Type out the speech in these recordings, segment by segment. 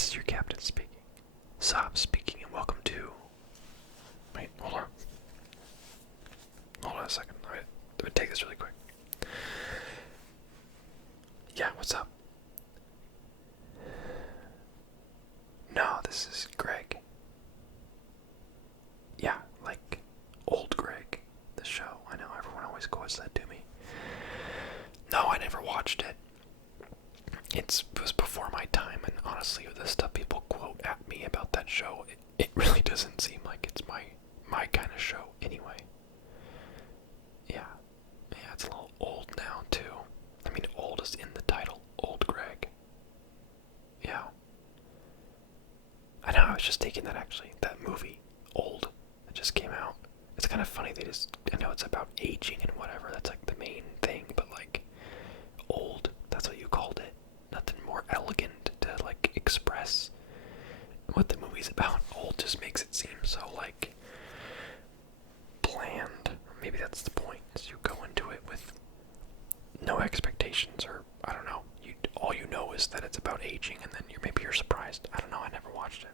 This is your captain speaking. Sob speaking, and welcome to... Wait, hold on. Hold on a second. Let me take this really quick. Yeah, what's up? No, this is Greg. Yeah, like old Greg, the show. I know everyone always quotes that to me. No, I never watched it. It was before my time, and honestly, the stuff people quote at me about that show, it really doesn't seem like it's my kind of show anyway. Yeah, it's a little old now too. I mean, old is in the title, Old Greg. Yeah. I know, I was just thinking that actually, that movie, Old, that just came out. It's kind of funny, I know it's about aging and whatever, that's like the main thing, but like, old, that's what you called it. Nothing more elegant to like express what the movie's about. Old just makes it seem so like bland. Maybe that's the point, is you go into it with no expectations, or I don't know. All you know is that it's about aging, and then maybe you're surprised. I don't know, I never watched it.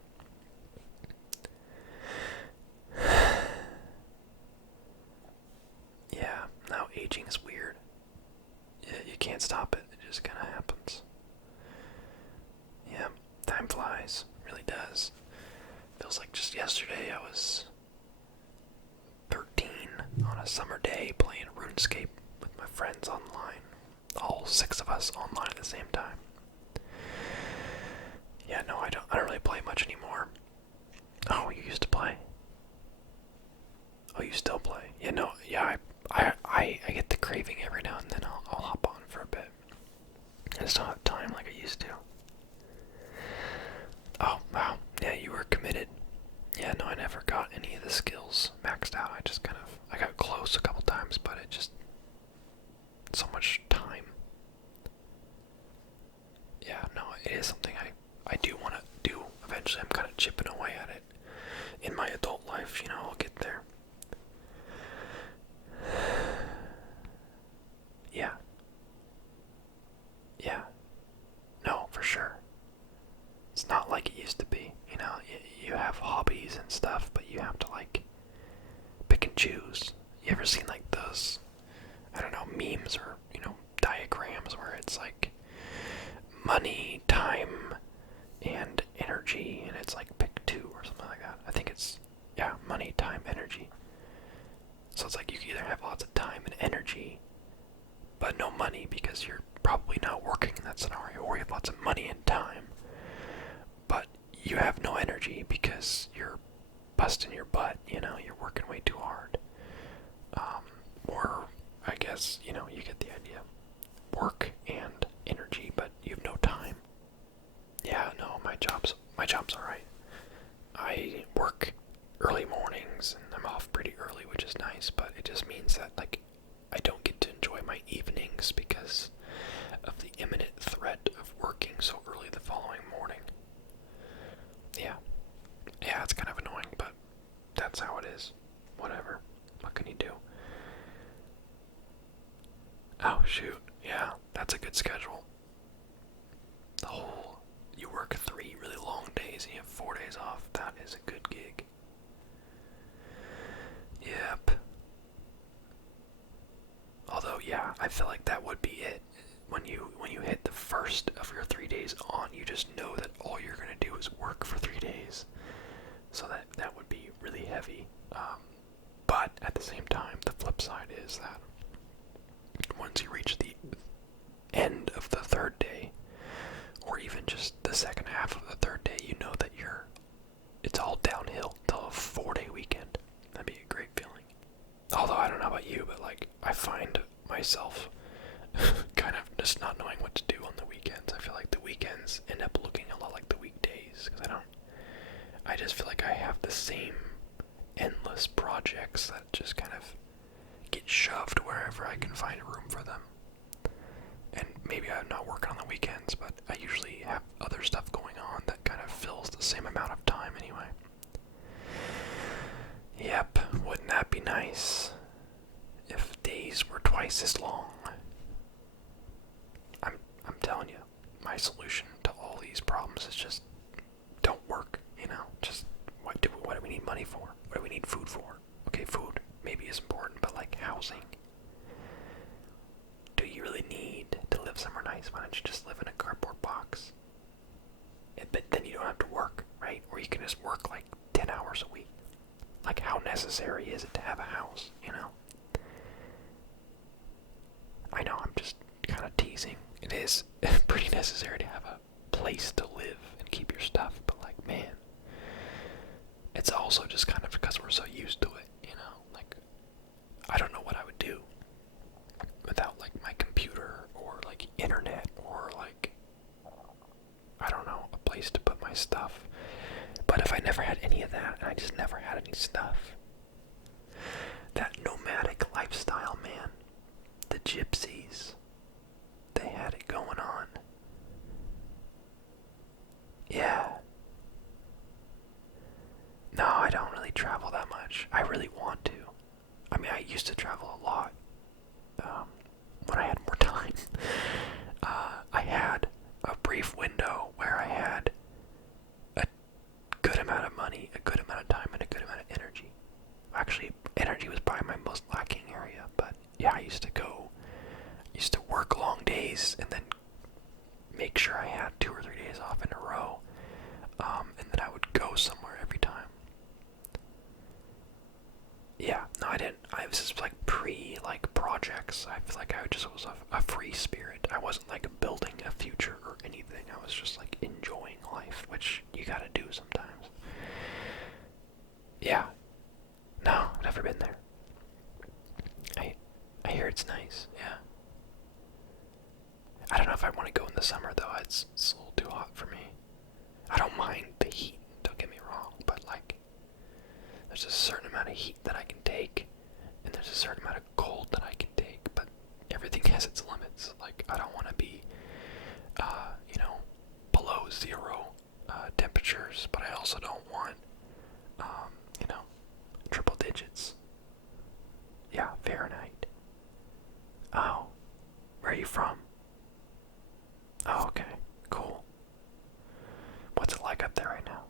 Yeah, no, aging is weird. You can't stop it, it just kinda happens. Yeah, time flies, really does. Feels like just yesterday I was 13 on a summer day playing Runescape with my friends online. All 6 of us online at the same time. Yeah, no, I don't really play much anymore. Oh, you used to play? Oh, you still play? Yeah, no, yeah, I get the craving every now and then. I'll hop on for a bit. I just don't have time like I used to. Oh, wow. Yeah, you were committed. Yeah, no, I never got any of the skills maxed out. I got close a couple times, but it just, so much time. Yeah, no, it is something I do want to do eventually. I'm kind of chipping away at it in my adult life, I'll get there. Yeah. Yeah. No, for sure. It's not like it used to be, you have hobbies and stuff, but you have to like pick and choose. You ever seen like those, I don't know, memes or, diagrams where it's like money, time, and energy, and it's like pick 2 or something like that. I think it's, yeah, money, time, energy. So it's like you can either have lots of time and energy, but no money because you're probably not working in that scenario, or you have lots of money and time, but you have no energy because you're busting your butt, you're working way too hard. Or, I guess, you get the idea. Work and energy, but you have no time. Yeah, no, my job's alright. I work early mornings, and I'm off pretty early, which is nice, but it just means that, like, I don't get to enjoy my evenings because of the imminent threat of working so early the following morning. Yeah. Yeah, it's kind of annoying, but that's how it is. Whatever. What can you do? Oh, shoot. Yeah, that's a good schedule. You work 3 really long days and you have 4 days off. That is a good gig. Yep. Although, yeah, I feel like that would be it. When you hit the first of your 3 days on, you just know that all you're gonna do is work for 3 days. So that would be really heavy. But at the same time, the flip side is that once you reach the end of the 3rd day, or even just the second half of the 3rd day, you know that it's all downhill till a 4-day weekend. That'd be a great feeling. Although I don't know about you, but like I find myself kind of just not knowing what to do on the weekends. I feel like the weekends end up looking a lot like the weekdays because I just feel like I have the same endless projects that just kind of get shoved wherever I can find room for them. And maybe I'm not working on the weekends, but I usually have other stuff going on that kind of fills the same amount of time anyway. Yep, wouldn't that be nice if days were twice as long? I'm telling you, my solution to all these problems is just money for? What do we need food for? Okay, food maybe is important, but like housing. Do you really need to live somewhere nice? Why don't you just live in a cardboard box? But then you don't have to work, right? Or you can just work like 10 hours a week. Like, how necessary is it to have a house, you know? I know, I'm just kind of teasing. It is pretty necessary to have a place to live and keep your stuff, but like, man, it's also just kind of because we're so used to it, you know? Like, I don't know what I would do without like my computer or like internet or like, I don't know, a place to put my stuff. But if I never had any of that, and I just never had any stuff, that nomadic lifestyle, man, the gypsies, they had it going on. Yeah. No, I don't really travel that much. I really want to. I mean, I used to travel a lot when I had more time. I had a brief window where I had a good amount of money, a good amount of time, and a good amount of energy. Actually, energy was probably my most lacking area, but yeah, I used to work long days and then make sure I had 2 or 3 days off in a row, and then I would go somewhere every time. Yeah, no, I didn't. I was just like projects. I feel like I just was a free spirit. I wasn't like building a future or anything. I was just like enjoying life, which you gotta do sometimes. Yeah. No, I've never been there. I hear it's nice. Yeah. I don't know if I want to go in the summer though. It's a little too hot for me. I don't mind the heat. Don't get me wrong, but like, there's a certain amount of heat that I can take, and there's a certain amount of cold that I can take, but everything has its limits. Like, I don't want to be, below 0 temperatures, but I also don't want, triple digits. Yeah, Fahrenheit. Oh, where are you from? Oh, okay, cool. What's it like up there right now?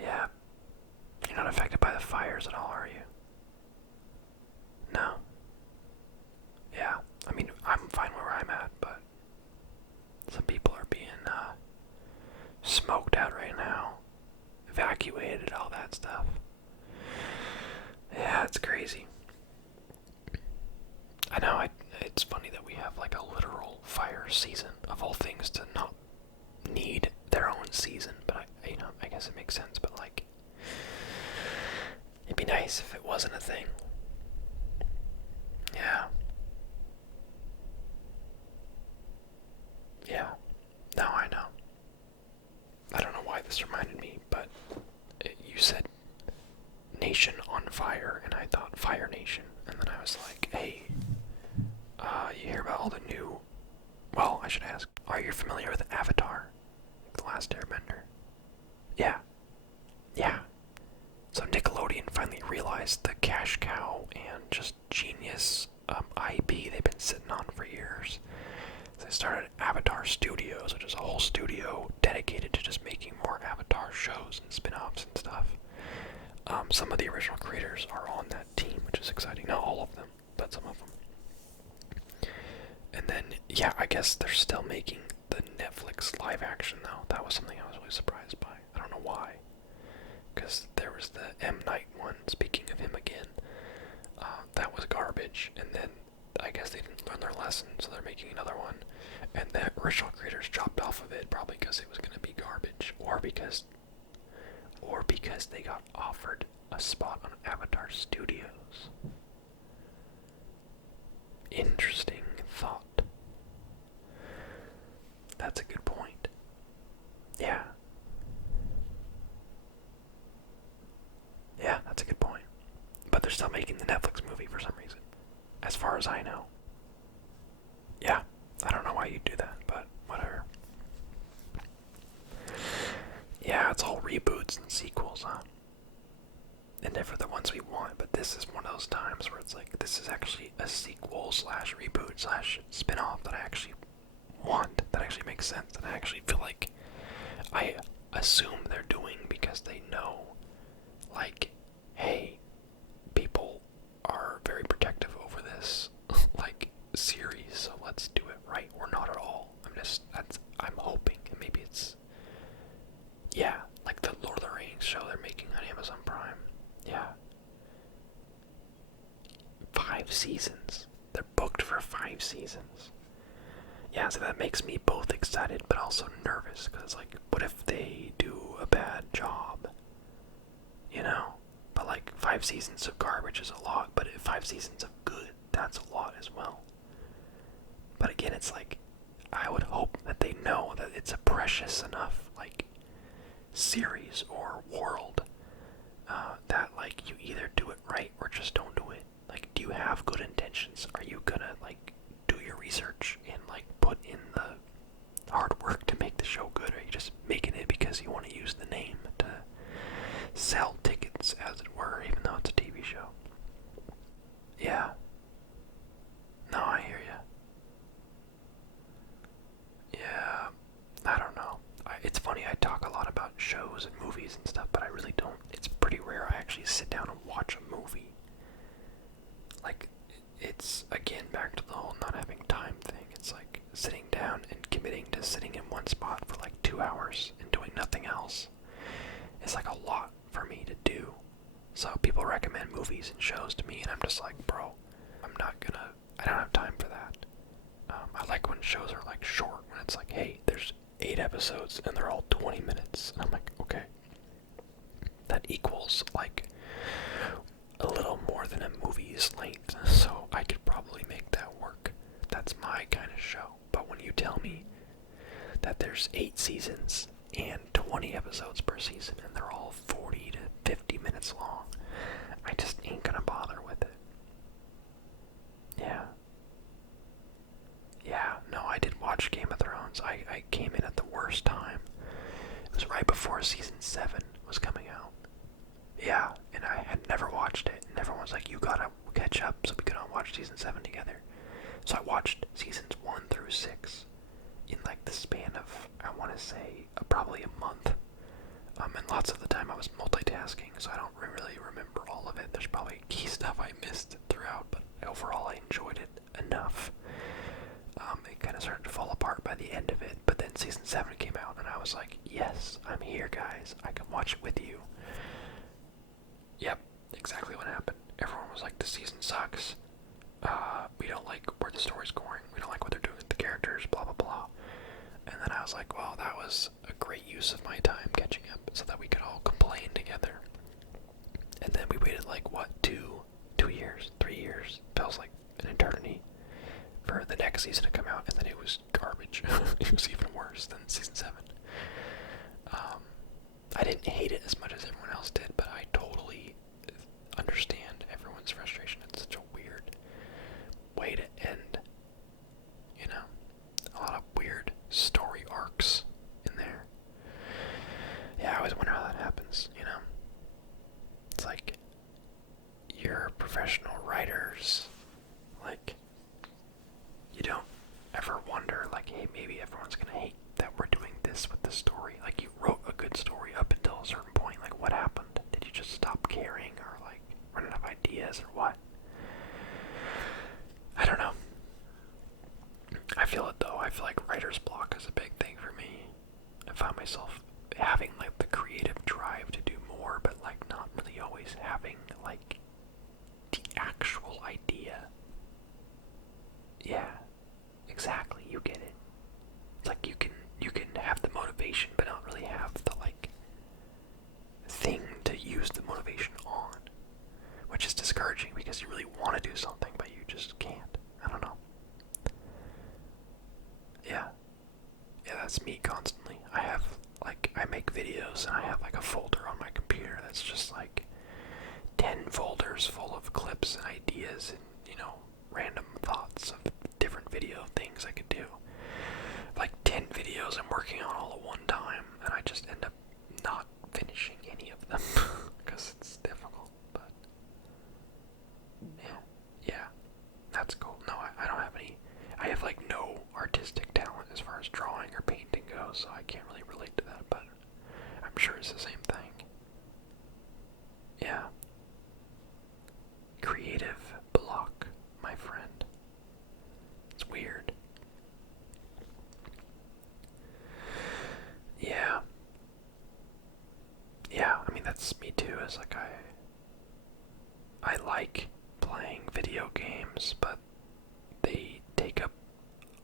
Yeah. You're not affected by the fires at all, are you? No. Yeah. I mean, I'm fine where I'm at, but some people are being smoked out right now. Evacuated, all that stuff. Yeah, it's crazy. I know, it's funny that we have like a literal fire season, of all things to not need their own season, but I guess it makes sense, but like, it'd be nice if it wasn't a thing. Yeah. Yeah. No, I know. I don't know why this reminded me, but you said Nation on Fire, and I thought Fire Nation, and then I was like, hey, you hear about all the new, well, I should ask, are you familiar with Avatar? The Last Airbender? Yeah. Yeah. So Nickelodeon finally realized the cash cow and just genius IP they've been sitting on for years. They started Avatar Studios, which is a whole studio dedicated to just making more Avatar shows and spin-offs and stuff. Some of the original creators are on that team, which is exciting. Not all of them, but some of them. And then, yeah, I guess they're still making the Netflix live action, though. That was something I was really surprised by. I don't know why. Because there was the M. Night one, speaking of him again. That was garbage, and then I guess they didn't learn their lesson, so they're making another one. And the original creators dropped off of it, probably because it was going to be garbage, or because they got offered a spot on Avatar Studios. Interesting thought. That's a good point. Yeah. Yeah, that's a good point. But they're still making the Netflix movie for some reason, as far as I know. Yeah, I don't know why you'd do that, but whatever. Yeah, it's all reboots and sequels, huh? And never the ones we want, but this is one of those times where it's like, this is actually a sequel slash reboot slash spin-off that I actually want, that actually makes sense, that I actually feel like I assume they're doing because they know, like, hey, people are very protective over this, like, series, so let's do it right, or not at all. I'm hoping, and maybe it's, yeah, like the Lord of the Rings show they're making on Amazon Prime. Yeah. 5 seasons. They're booked for 5 seasons. Yeah, so that makes me both excited but also nervous, because, like, what if they do a bad job? You know? But, like, 5 seasons of garbage is a lot, but 5 seasons of good, that's a lot as well. But again, it's like, I would hope that they know that it's a precious enough, like, series or world that, like, you either do it right or just don't do it. Like, do you have good intentions? Are you gonna, like, do your research and, like, put in the hard work to make the show good? Or are you just making it because you want to use the name to sell tickets, as it were, even though it's a TV show? Yeah. No, I hear you. Yeah. I don't know. It's funny, I talk a lot about shows and movies and stuff, but I really don't. It's pretty rare I actually sit down and watch a movie. Like, it's, again, back to the whole not having time thing. It's like sitting down and committing to sitting in one spot for like 2 hours and doing nothing else. It's like a lot for me to do. So people recommend movies and shows to me, and I'm just like, bro, I don't have time for that. I like when shows are like short, when it's like, hey, there's 8 episodes and they're all 20 minutes. And I'm like, okay. That equals like a little more than a movie's length, so I could probably make that work. That's my kind of show. But when you tell me that there's 8 seasons and 20 episodes per season and they're all 40 to 50 minutes long, I just ain't gonna bother with it. Yeah. Yeah, no, I did watch Game of Thrones. I came in at the worst time. It was right before season 7 was coming out. Yeah, and I had never watched it, and everyone was like, you gotta catch up so we could all watch season 7 together. So I watched seasons 1 through 6 in like the span of, I want to say, probably a month. And lots of the time I was multitasking, so I don't really remember all of it. There's probably key stuff I missed throughout, but overall I enjoyed it enough. It kind of started to fall apart by the end of it, but then season 7 came out, and I was like, yes, I'm here, guys. I can watch it with you. Yep, exactly what happened. Everyone was like, this season sucks. We don't like where the story's going. We don't like what they're doing with the characters, blah, blah, blah. And then I was like, well, that was a great use of my time catching up so that we could all complain together. And then we waited like, what, 2 years, 3 years, feels like an eternity, for the next season to come out, and then it was garbage. It was even worse than season 7. I didn't hate it as much as everyone else did, but I totally understand everyone's frustration. It's such a weird way to end, you know? A lot of weird story arcs in there. Yeah, I always wonder how that happens, you know? It's like, you're professional writers, like, you don't ever wonder, like, hey, maybe everyone's gonna hate that we're doing this with the story. Like, you wrote a good story up until a certain point. Like, what happened? Did you just stop caring, or, like, run out of ideas, or what? I don't know. I feel it, though. I feel like writer's block is a big thing for me. I found myself having, like, the creative drive to do more, but, like, not really always having, like, the actual idea. Yeah, exactly, you get it. It's like you can have the motivation but not really have the, like, thing to use the motivation on, which is discouraging because you really want to do something but you just can't. I don't know. Yeah, that's me constantly. I make videos and I have like a folder on my computer that's just like 10 folders full of clips and ideas and, you know, random thoughts of different video things I could do. Like 10 videos I'm working on all at one time, and I just end up not finishing any of them because it's difficult. But yeah, that's cool. No, I don't have any. I have like no artistic talent as far as drawing or painting goes, so I can't really relate to that. But is like I like playing video games, but they take up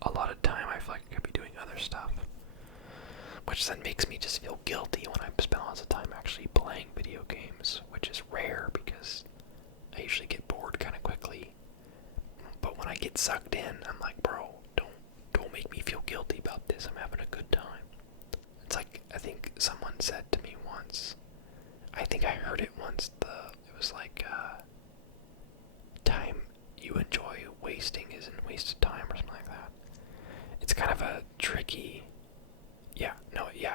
a lot of time. I feel like I could be doing other stuff, which then makes me just feel guilty when I spend lots of time actually playing video games, which is rare because I usually get bored kind of quickly. But when I get sucked in, I'm like, bro, don't make me feel guilty about this. I'm having a good time. It's like, I think someone said to me once, I think I heard it once, it was like, time you enjoy wasting isn't wasted time or something like that. It's kind of a tricky,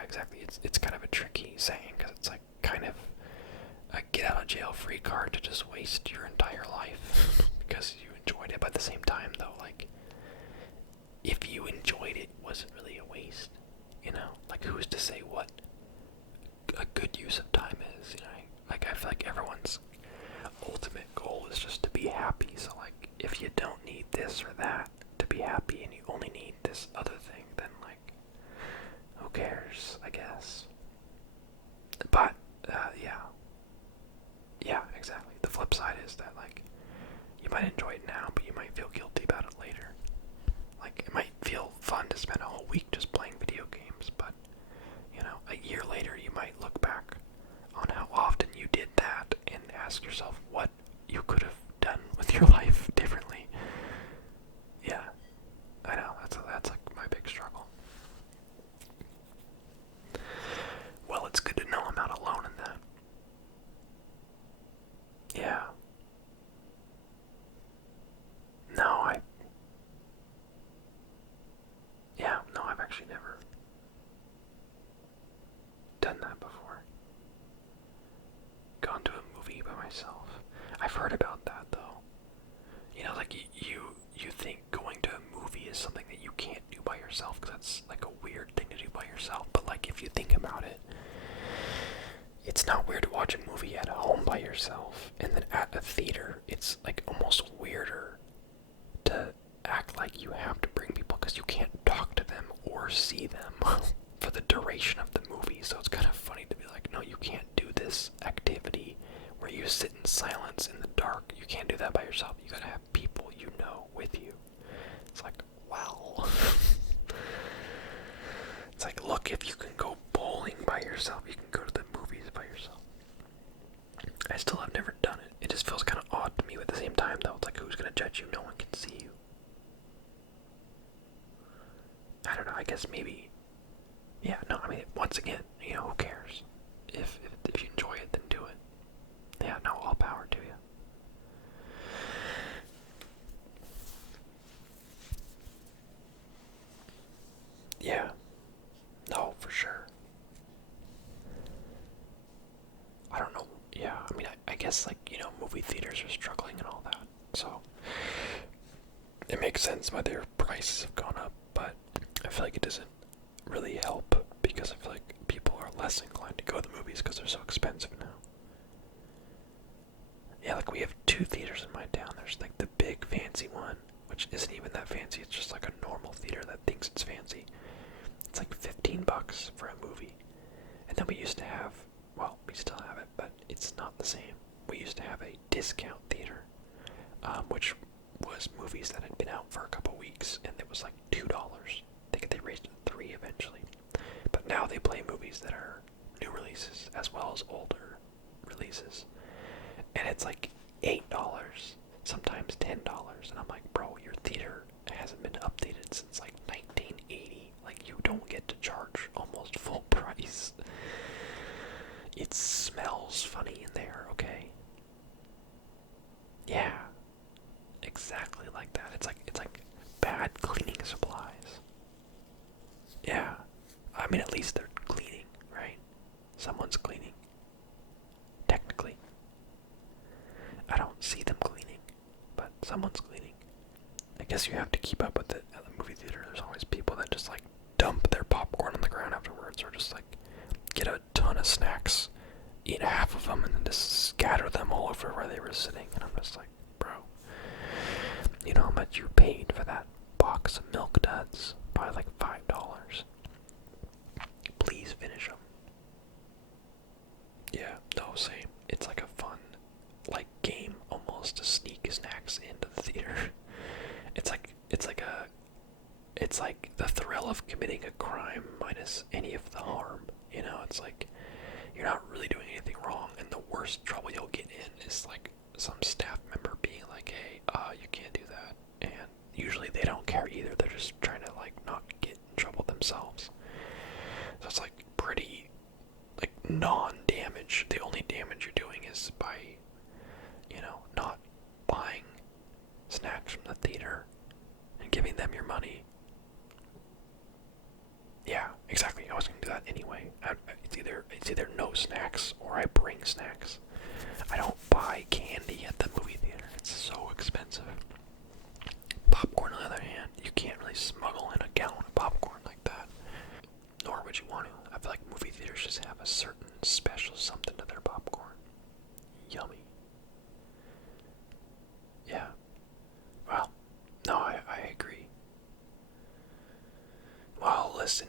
exactly. It's kind of a tricky saying, because it's like kind of a get out of jail free card to just waste your entire life because you enjoyed it. But at the same time, though, like, if you enjoyed it, was it really a waste? You know, like, who's to say what a good use of time is? You know, like, I feel like everyone's ultimate goal is just to be happy. So, like, if you don't need this or that to be happy, and you only need this other thing, then, like, who cares? I guess. But yeah, exactly. The flip side is that, like, you might enjoy it now, but you might feel guilty about it later. Like, it might feel fun to spend a whole week just playing video games, but, you know, a year later you might look back on how often you did that and ask yourself what you could have done with your life differently. Yeah, I know, that's like my big struggle. Well, it's good to know I'm not alone in that. Yeah. I've actually never done that before. Gone to a movie by myself. I've heard about that, though. You know, like, you think going to a movie is something that you can't do by yourself, because that's, like, a weird thing to do by yourself. But, like, if you think about it, it's not weird to watch a movie at home by yourself. And then at a theater, it's, like, almost weirder to act like you have to bring people, because you can't talk to them or see them for the duration of the movie. So it's kind of funny to be like, no, you can't do this activity where you sit in silence in the dark. You can't do that by yourself. You gotta have people you know with you. It's like, wow. It's like, look, if you can go bowling by yourself, you can go to the movies by yourself. I still have never done it. It just feels kind of odd to me, but at the same time, though, it's like, who's gonna judge you? No one can see you. I don't know, I guess maybe, yeah, no, I mean, once again, you know, who cares? If you enjoy it, then do it. Yeah, no, all power to you. Yeah, no, for sure. I don't know, yeah, I mean, I guess, like, you know, movie theaters are struggling and all that, so it makes sense why their prices have gone up, but I feel like it doesn't really help, because I feel like people are less inclined to go to the movies because they're so expensive now. Yeah, like, we have two theaters in my town. There's, like, the big fancy one, which isn't even that fancy. It's just like a normal theater that thinks it's fancy. It's like $15 for a movie. And then we used to have, well, we still have it, but it's not the same. We used to have a discount theater, which was movies that had been out for a couple weeks, and it was like $2. I think they raised it to $3 eventually. But now they play movies that are new releases as well as older releases. And it's like $8, sometimes $10. And I'm like, bro, your theater hasn't been updated since like 1980. Like, you don't get to charge almost full price. It smells funny in there, okay? Yeah. Exactly like that. It's like bad cleaning supplies. Yeah. I mean, at least they're cleaning, right? Someone's cleaning. Technically. I don't see them cleaning, but someone's cleaning. I guess you have to keep up with it at the movie theater. There's always people that just, like, dump their popcorn on the ground afterwards, or just, like, get a ton of snacks, eat half of them, and then just scatter them all over where they were sitting. And I'm just like, bro, you know how much you paid for that box of Milk Duds? Probably like $5. Please finish them. Yeah, no, same. else to sneak snacks into the theater. It's like the thrill of committing a crime minus any of the harm. It's like you're not really doing anything wrong, and the worst trouble you'll get in is like some staff member being like, "Hey, you can't do that," and usually they don't care either. They're just trying to like not get in trouble themselves. So it's like pretty like non-damage. The only damage you're doing is by, not buying snacks from the theater and giving them your money. Yeah, exactly. I was gonna do that anyway. It's either no snacks or I bring snacks. I don't buy candy at the movie theater. It's so expensive. Popcorn, on the other hand, you can't really smuggle in a gallon of popcorn like that. Nor would you want to. I feel like movie theaters just have a certain special something to their popcorn. Yummy. Yeah. Well, no, I agree. Well, listen,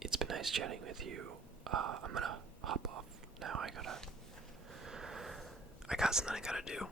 it's been nice chatting with you. I'm gonna hop off now. I got something I gotta do.